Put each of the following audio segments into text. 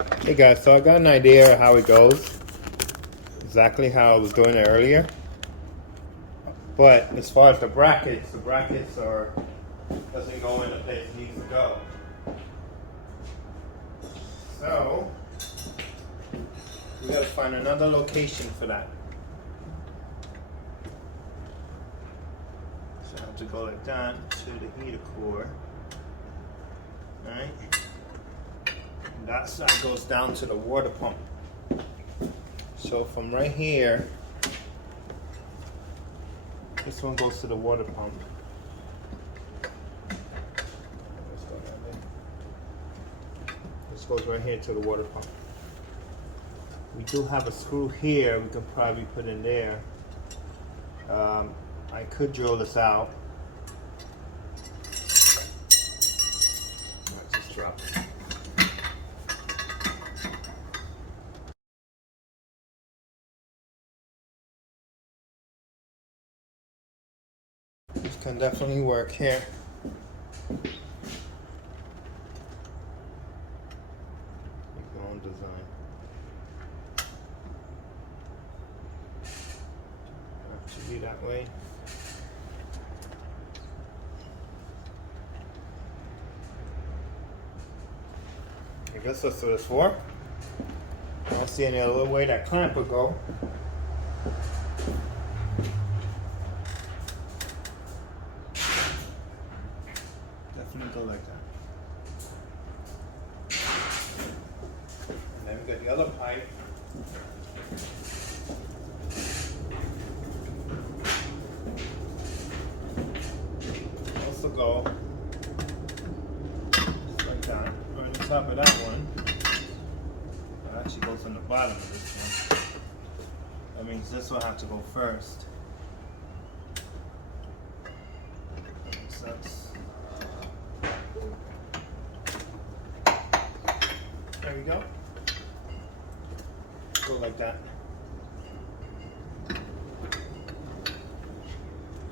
Hey guys, so I got an idea of how it goes. Exactly how I was doing it earlier. But as far as the brackets are doesn't go in the place it needs to go. So we gotta find another location for that. So I have to go like that to the heater core. Alright. That side goes down to the water pump. So from right here, this one goes to the water pump. This goes right here to the water pump. We do have a screw here we can probably put in there. I could drill this out. Let's just drop it. This can definitely work here. Make your own design. Have to be that way. I guess that's what it's for. I don't see any other way that clamp would go. Definitely go like that. And then we got the other pipe. Also go just like that. Right on top of that one. It actually goes on the bottom of this one. That means this will have to go first. That makes sense. There we go. Go like that. I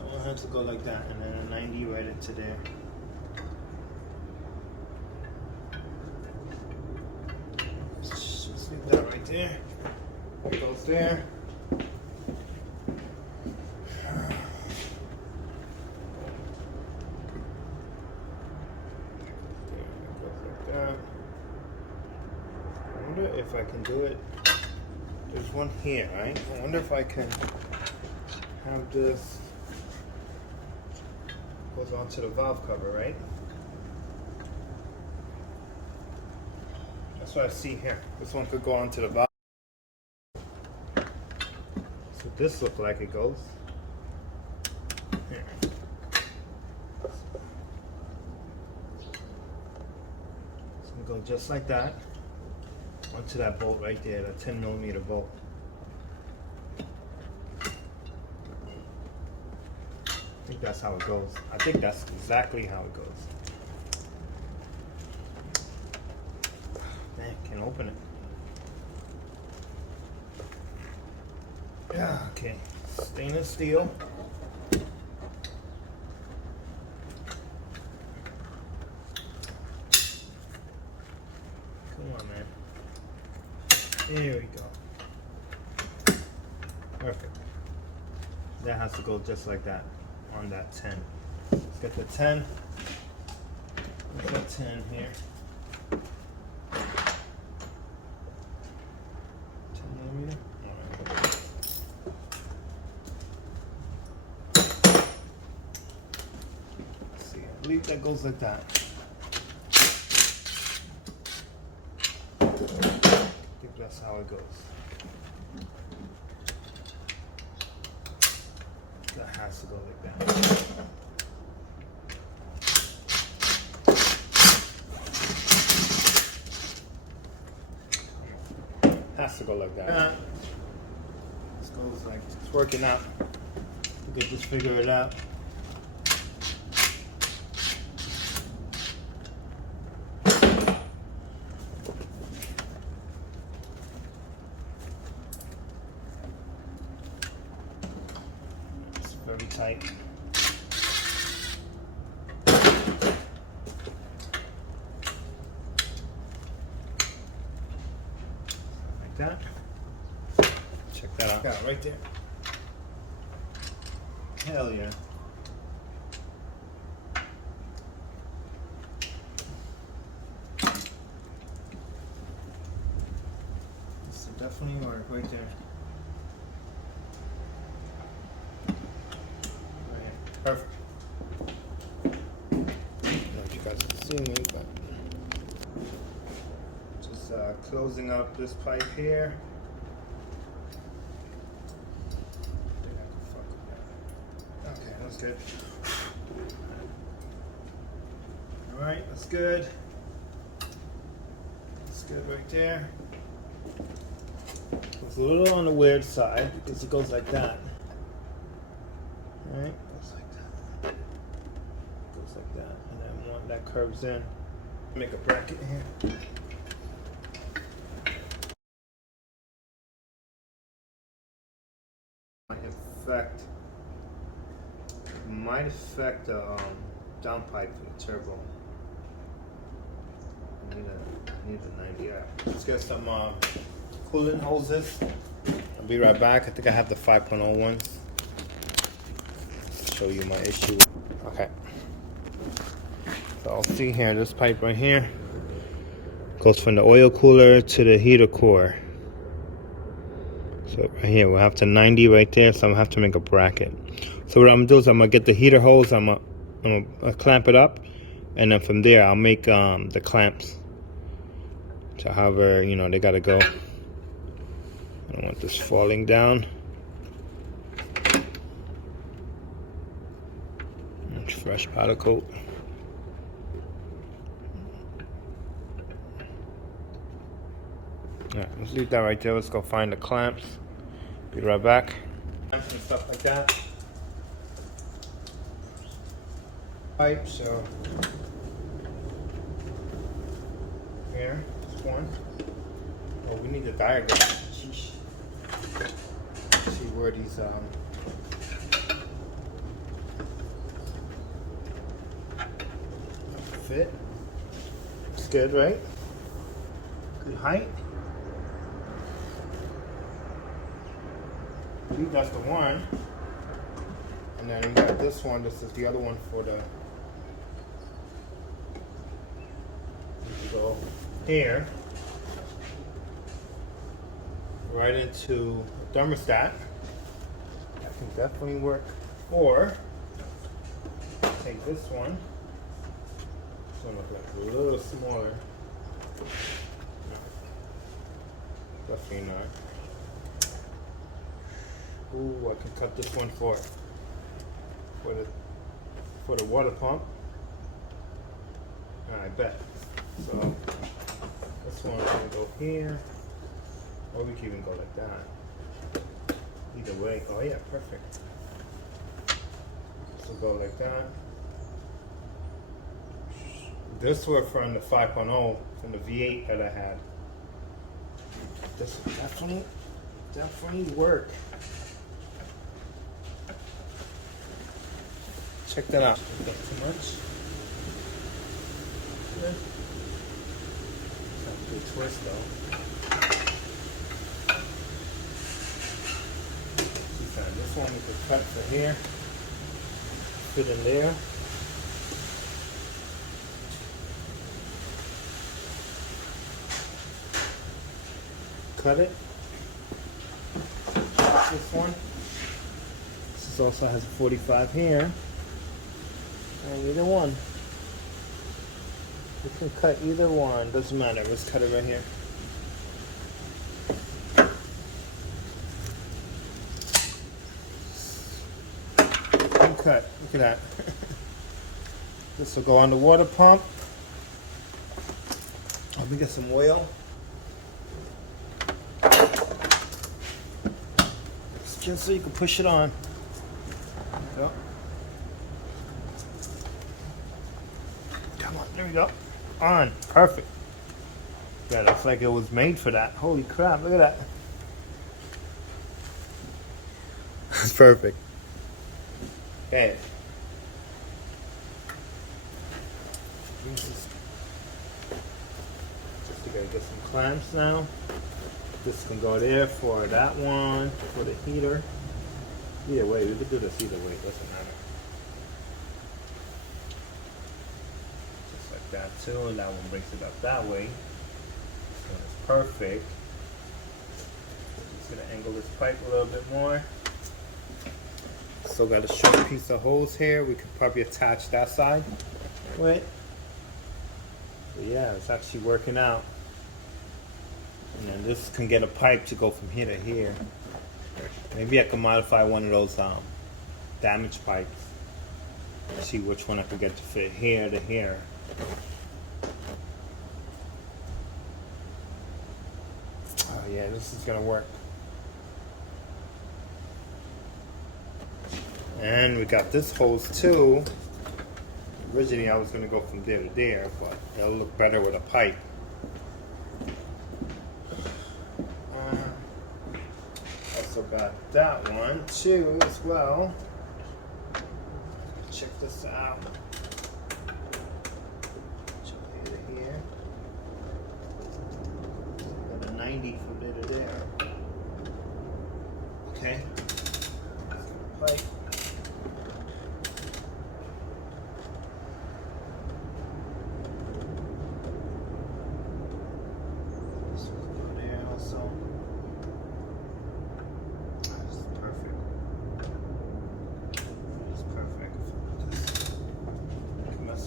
want her to go like that, and then a 90 right into there. Just leave that right there. It goes there. If I can do it, there's one here, right? I wonder if I can have this goes onto the valve cover, right? That's what I see here. This one could go onto the valve. So this looks like it goes. Here. It's gonna go just like that. Onto that bolt right there, that 10mm bolt. I think that's how it goes. I think that's exactly how it goes. Man, can't open it. Yeah, okay. Stainless steel. Come on, man. There we go. Perfect. That has to go just like that on that 10. Let's get the 10. Let's get 10 here. 10mm. Alright. Let's see, I believe that goes like that. That's how it goes. That has to go like that. Has to go like that. This goes like it's working out. We could just figure it out. Very tight. that. Check that out. Yeah, right there. Hell yeah. This will definitely work right there. Right here. Perfect. I don't know if you guys can see me, but just closing up this pipe here. Okay, that's good. All right, that's good. That's good right there. It's a little on the weird side because it goes like that. All right, goes like that. Goes like that, and then one that curves in. Make a bracket here. Might affect the downpipe for the turbo. I need the 90 out. Let's get some coolant hoses. I'll be right back. I think I have the 5.0 ones. Show you my issue. Okay. So I'll see here, this pipe right here goes from the oil cooler to the heater core. So right here, we'll have to 90 right there, so I'm gonna have to make a bracket. So what I'm gonna do is I'm gonna get the heater hose, I'm gonna clamp it up, and then from there I'll make the clamps. So however, you know, they gotta go. I don't want this falling down. Fresh powder coat. Alright, let's leave that right there. Let's go find the clamps. Be right back. Clamps and stuff like that. Pipe, so here, this one. Oh, we need the diagram. Sheesh. Let's see where these fit. It's good, right? Good height. I believe that's the one. And then you got this one. This is the other one for the. You go here, right into the thermostat. That can definitely work. Or take this one. This one looks like a little smaller. No, definitely not. Ooh, I can cut this one for the water pump. I bet. So this one can go here, or we can even go like that. Either way. Oh yeah, perfect. So go like that. This was from the 5.0, from the V8 that I had. This will definitely work. Check that out. Not too much. Yeah. Not a big twist though. This one we could cut for here. Fit in there. Cut it. This one. This also has a 45 here. And either one. We can cut either one. Doesn't matter. Let's cut it right here. One cut. Look at that. This will go on the water pump. Let me get some oil. Just so you can push it on. There we go. Come on, there we go. On. Perfect. Yeah, looks like it was made for that. Holy crap, look at that. That's perfect. Okay. Just gotta get some clamps now. This can go there for that one, for the heater. Either way, we could do this either way, it doesn't matter. Just like that too, and that one brings it up that way. This one is perfect. Just gonna angle this pipe a little bit more. Still got a short piece of hose here. We could probably attach that side with. But yeah, it's actually working out. And then this can get a pipe to go from here to here. Maybe I can modify one of those damaged pipes. See which one I could get to fit here to here. Oh yeah, this is gonna work. And we got this hose too. Originally I was gonna go from there to there, but it'll look better with a pipe. Also got that one too as well. Check this out. Check here to here. Got a 90 from there to there. Okay. Pipe.